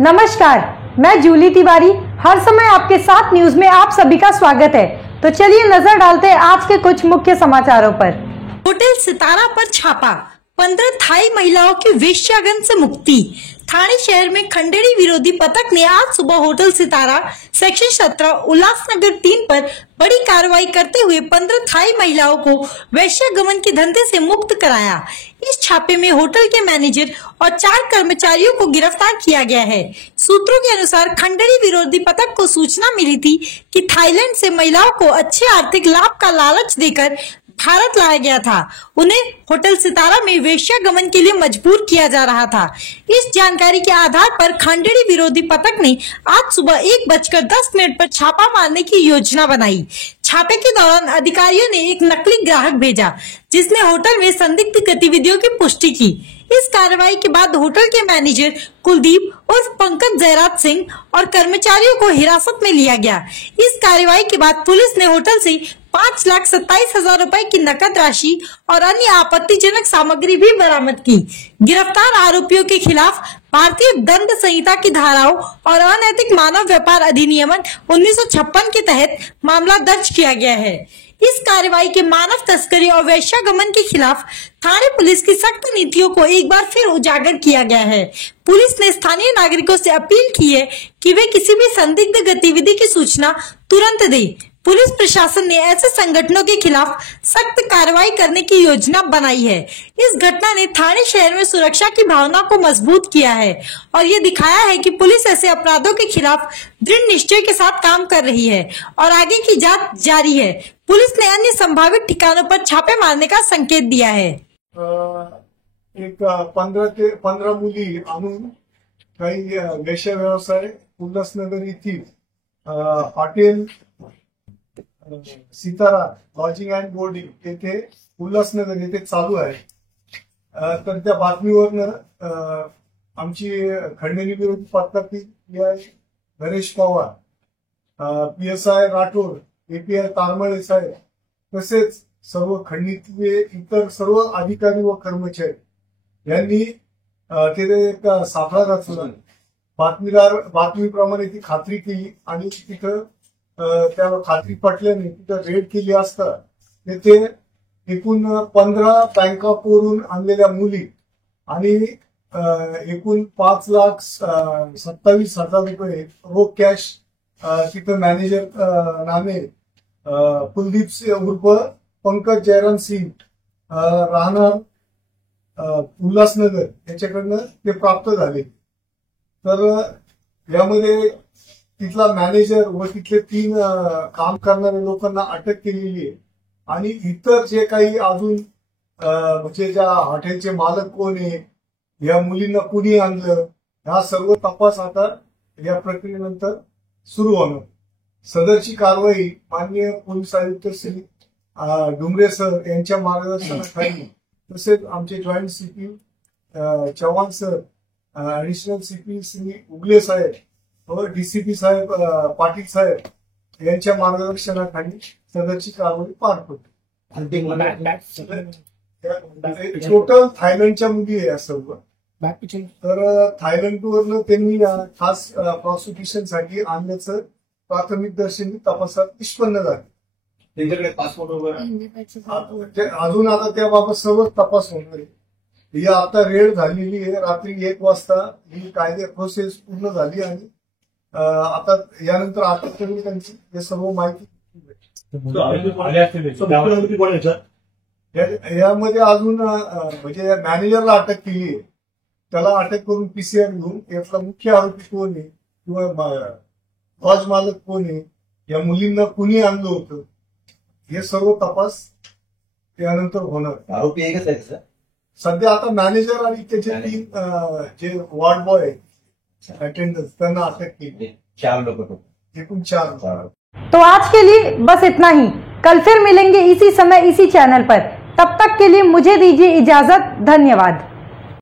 नमस्कार, मैं जूली तिवारी हर समय आपके साथ न्यूज में आप सभी का स्वागत है। तो चलिए नजर डालते हैं आज के कुछ मुख्य समाचारों पर। होटल सितारा पर छापा, 15 थाई महिलाओं की वेश्यागन से मुक्ति। थाने शहर में खंडेरी विरोधी पथक ने आज सुबह होटल सितारा सेक्शन 17 उल्लासनगर 3 पर बड़ी कार्रवाई करते हुए 15 थाई महिलाओं को वेश्यागमन के धंधे से मुक्त कराया। इस छापे में होटल के मैनेजर और 4 कर्मचारियों को गिरफ्तार किया गया है। सूत्रों के अनुसार खंडेरी विरोधी पथक को सूचना मिली थी कि थाईलैंड से महिलाओं को अच्छे आर्थिक लाभ का लालच देकर भारत लाया गया था। उन्हें होटल सितारा में वेश्यागमन के लिए मजबूर किया जा रहा था। इस जानकारी के आधार पर खंडेरी विरोधी पथक ने आज सुबह 1:10 पर छापा मारने की योजना बनाई। छापे के दौरान अधिकारियों ने एक नकली ग्राहक भेजा जिसने होटल में संदिग्ध गतिविधियों की पुष्टि की। इस कार्रवाई के बाद होटल के मैनेजर कुलदीप उर्फ पंकज जयराज सिंह और कर्मचारियों को हिरासत में लिया गया। इस कार्रवाई के बाद पुलिस ने होटल से 5,27,000 रुपए की नकद राशि और अन्य आपत्तिजनक सामग्री भी बरामद की। गिरफ्तार आरोपियों के खिलाफ भारतीय दंड संहिता की धाराओं और अनैतिक मानव व्यापार अधिनियम 1956 के तहत मामला दर्ज किया गया है। इस कार्रवाई के मानव तस्करी और वेश्यागमन के खिलाफ थाने पुलिस की सख्त नीतियों को एक बार फिर उजागर किया गया है। पुलिस ने स्थानीय नागरिकों से अपील की है कि वे किसी भी संदिग्ध गतिविधि की सूचना तुरंत दें। पुलिस प्रशासन ने ऐसे संगठनों के खिलाफ सख्त कार्रवाई करने की योजना बनाई है। इस घटना ने थाने शहर में सुरक्षा की भावना को मजबूत किया है और ये दिखाया है कि पुलिस ऐसे अपराधों के खिलाफ दृढ़ निश्चय के साथ काम कर रही है और आगे की जांच जारी है। पुलिस ने अन्य संभावित ठिकानों पर छापे मारने का संकेत दिया है। एक 15 मुली आणून काही वेश्या व्यवसाय उल्हासनगर येथील hotel Sitara lodging and boarding येथे उल्हासनगर येथे चालू आहे। तर त्या बातमीवरनं आमची खंडेरी विरोधी पथकातील नरेश पवार, PSI राठोड, API तारमळे साहेब तसेच सर्व खंडीतले इतर सर्व अधिकारी व कर्मचारी यांनी तिथे एक सापळा रचला। बातमीप्रमाणे ती खात्री केली आणि तिथं त्या खात्री पटल्याने तिथं रेड केली असता तिथे एकूण 15 बँकॉकवरून आणलेल्या मुली आणि एकूण 5,27,000 रुपये रोख कॅश तिथं मॅनेजर नामे कुलदीप उर्फ पंकज जयराम सिंह राहणार उल्हासनगर याच्याकडनं ते प्राप्त झाले। तर यामध्ये तिथला मॅनेजर व तिथले 3 काम करणाऱ्या लोकांना अटक केलेली आहे आणि इतर जे काही अजून म्हणजे ज्या हॉटेलचे मालक कोण आहे, या मुलींना कुणी आणलं, हा सर्व तपास आता या प्रक्रियेनंतर सुरू होणार। सदरची कारवाई माननीय पोलीस आयुक्त श्री डुमरे सर यांच्या मार्गदर्शनाखाली तसेच आमचे joint CP Chavan sir, additional CP Shri Ugale साहेब व DCP साहेब पाटील साहेब यांच्या मार्गदर्शनाखाली सदरची कारवाई पार पडते। टोटल थायलंडच्या मुली आहे सर्व। तर थायलंडवरनं त्यांनी खास प्रॉसिक्युशनसाठी आणल्याचं प्राथमिक दर्शनी तपासात निष्पन्न झालं। त्यांच्याकडे पासपोर्ट वगैरे अजून आता त्याबाबत सर्व तपास होणार आहे। ही आता रेड झालेली आहे, रात्री 1 वाजता ही कायदे प्रोसेस पूर्ण झाली आणि आता यानंतर अटक करून त्यांची हे सर्व माहिती यामध्ये अजून म्हणजे मॅनेजरला अटक केली आहे, त्याला अटक करून PCR घेऊन यातला मुख्य आरोपी कोण आहे किंवा लॉज मालक कोण आहे, या मुलींना कुणी आणलं होतं, हे सर्व तपास त्यानंतर होणार। आरोपी एकच आहे सर सध्या आता मॅनेजर आणि त्याचे 3 जे वॉर्ड बॉय अटेंडर्स त्यांना अटक केली। 4 लोग एकूण 4। तो आज के लिए बस इतना ही। कल फिर मिलेंगे इसी समय इसी चैनल पर। तब तक के लिए मुझे दीजिए इजाजत। धन्यवाद।